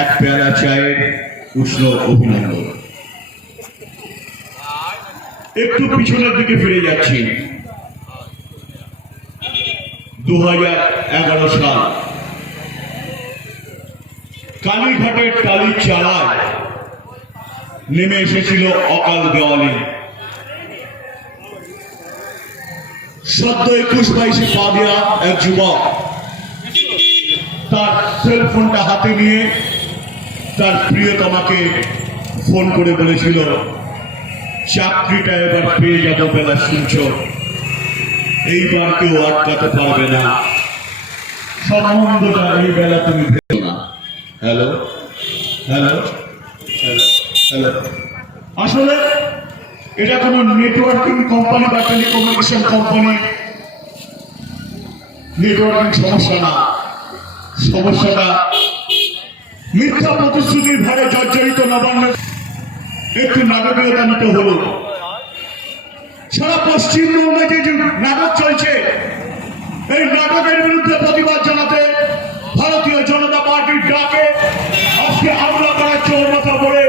এক পেয়ালা চায়ের উষ্ণ অভিনন্দন। একটু পিছনের দিকে ফিরে যাচ্ছি। 2011 সাল কালীঘাটের টালির চালায় নেমে এসেছিল অকাল দেওয়ালি। সদ্য 21-22 পা দেওয়া এক যুবক তার সেলফোনটা হাতে নিয়ে তার প্রিয়তমাকে ফোন করে বলেছিল, চাকরিটা এবার পেয়ে যাবো বেলা, শুনছ, এইবার কেউ আটকাতে পারবে না, সম্বন্ধটা এই বেলা তুমি ভেবো না। Hello hello hello. আসলে এটা কোনো নেটওয়ার্কিং কোম্পানি বা টেলিকমিউনিকেশন কোম্পানি নেটওয়ার্কিং সমস্যা না, সমস্যাটা মিথ্যা প্রতিশ্রুতির ভারে জর্জরিত নবান্ন একটু নাটকীয়তান্বিত হল। সারা পশ্চিমবঙ্গে যে নাটক চলছে, এই নাটকের বিরুদ্ধে প্রতিবাদ জানাতে ভারতীয় জনতা পার্টির ডাকে আজকে হামলা করার চৌমাথা পড়ে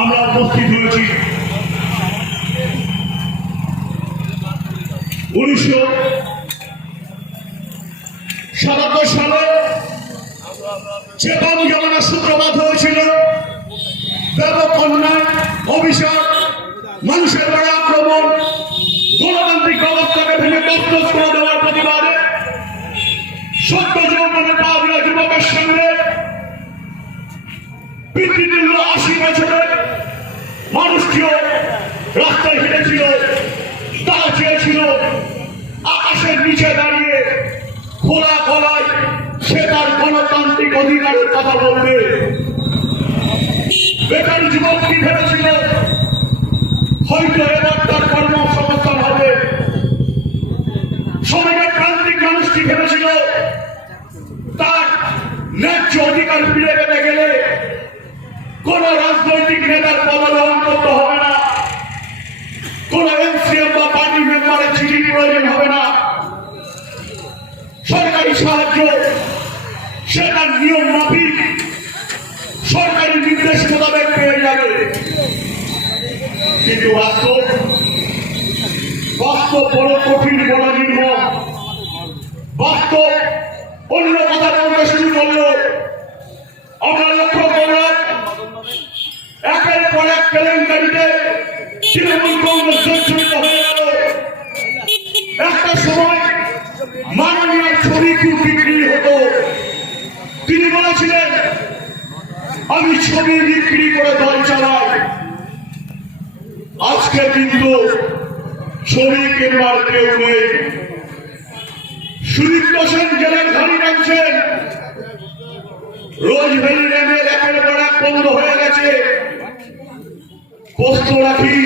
আমরা উপস্থিত হয়েছি। 1977 সালে যে বাম জমানার সূত্রপাত হয়েছিল, ব্যাপক অন্যায়, অভিশাপ, মানুষের বড় আক্রমণ, গণতান্ত্রিক ব্যবস্থাকে ভেঙে তছনছ করে দেওয়ার প্রতিবাদে সত্য যৌবনে পা দেওয়া যুবকের সঙ্গে পিতৃতুল্য 80 বছরের মানুষটিও রাস্তায় হেঁটেছিল। তারা চেয়েছিল আকাশের নিচে দাঁড়িয়ে খোলা গলায় সে তার গণতান্ত্রিক অধিকারের কথা বলবে। বেকারি যুবক কি ভেবেছিল হয়তো এবার তার কর্মসংস্থান হবে। সমাজের প্রান্তিক মানুষটি ভেবেছিল তার ন্যায্য অধিকার ফিরে পেতে গেলে কোন রাজনৈতিক নেতার পদগ্রহণ করতে হবে না, কোন এমসিএম বা পার্টি মেম্বারের চিঠির প্রয়োজন হবে না, সরকারি সাহায্য সেটা নিয়ম মাফিক সরকারি নির্দেশ মোতাবেক পেয়ে যাবে। কিন্তু বাস্তব বড় কঠিন, বড় নির্মম। বাস্তব অন্য কথা বলতে শুরু করলো। আমরা লক্ষ্য করলাম একের পর এক কেলেঙ্কারিতে তৃণমূল কংগ্রেস জর্জরিত হয়ে গেল। একটা সময় মাননীয় ছবি খুব বিক্রি হতো। তিনি বলেছিলেন, আমি ছবি বিক্রি করে দল চালাই। আজকে কিন্তু ছবি কেনার কেউ নেই। সুদীপ্ত সেন জেলের ঘাড়ি টানছেন। রোজভ্যালি রেলের একের পর এক বন্ধ হয়ে গেছে। প্রশ্ন রাখি,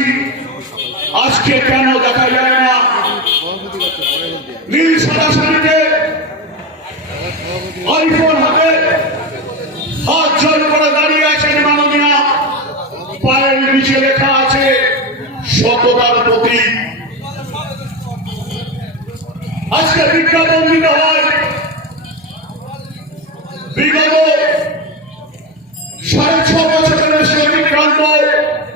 আজকে কেন দেখা যায় না? নীল সাদা শাড়িতে আইফোন হাতে হাত জল করে দাঁড়িয়ে আছেন মাননীয়া। পায়ের নিচে লেখা আছে সততার প্রতীক। আজকে বিজ্ঞাপন দিতে হয়। বিগত 6.5 বছরের বেশি অতিক্রান্ত